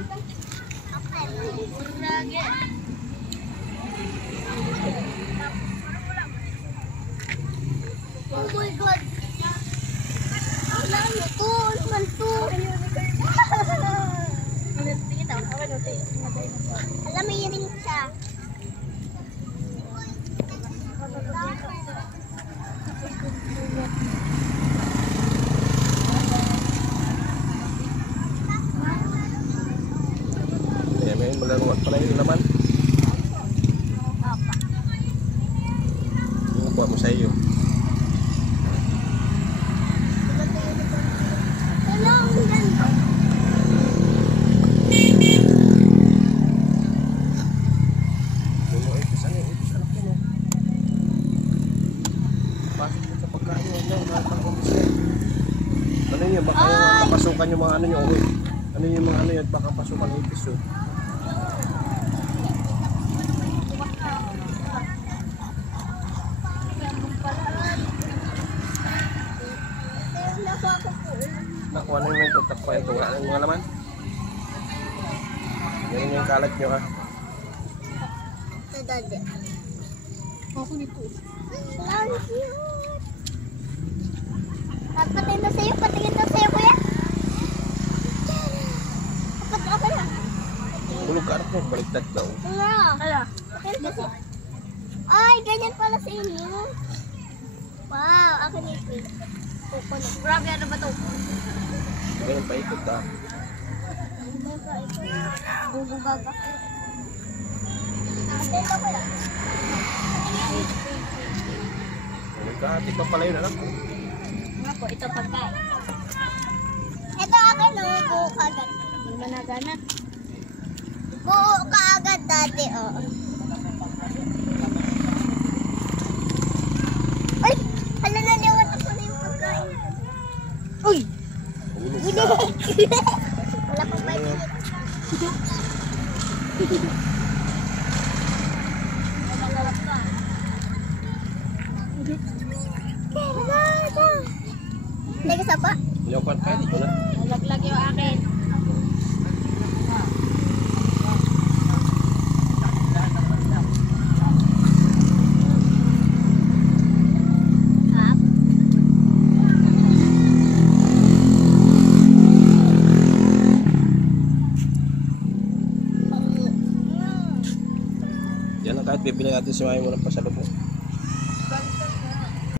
Oh my God! Wala nyo to! Naman to! Alam mo yun siya. Ayan, may malaluwat pala yung laman. Yung nakuha mo sa iyo. Hello, ang ganda. Saan yung ipis anak mo? Pasok mo sa pagkain mo lang, lahat ng kumisya. Ano yun? Baka yung napasukan yung mga ano nyo. Ano yung mga ano yun? Baka pasukan yung ipis yun. Nakuha na yung tutak ito. Wala na yung mga laman. Yan yung kalat nyo ha. Ito, Daddy. Ako nito. Love you. Patingin na sa'yo, kuya. Kapag na. Tulog ka anak mo. Baliktad daw. Ala. Ay, ganyan pala sa inyo. Wow, akin ito. Grabe, ano ba ito? Ganyan pa ikot ha. Bubugaga. Ate, ito kuya. Nagkahati pa pala yun anak mo. Nga po, ito pagkain. Ito akin, buo kaagad. Hindi mo nagana. Buo kaagad dati, oh. Ay! Hala na liwat ako na yung pagkain. Uy! Wala pang pwede. Lagi sa pa? Yung kan kain ito na. Laglag yung akin. Yan ang kahit bibili natin si Mami mo ng pasalubong.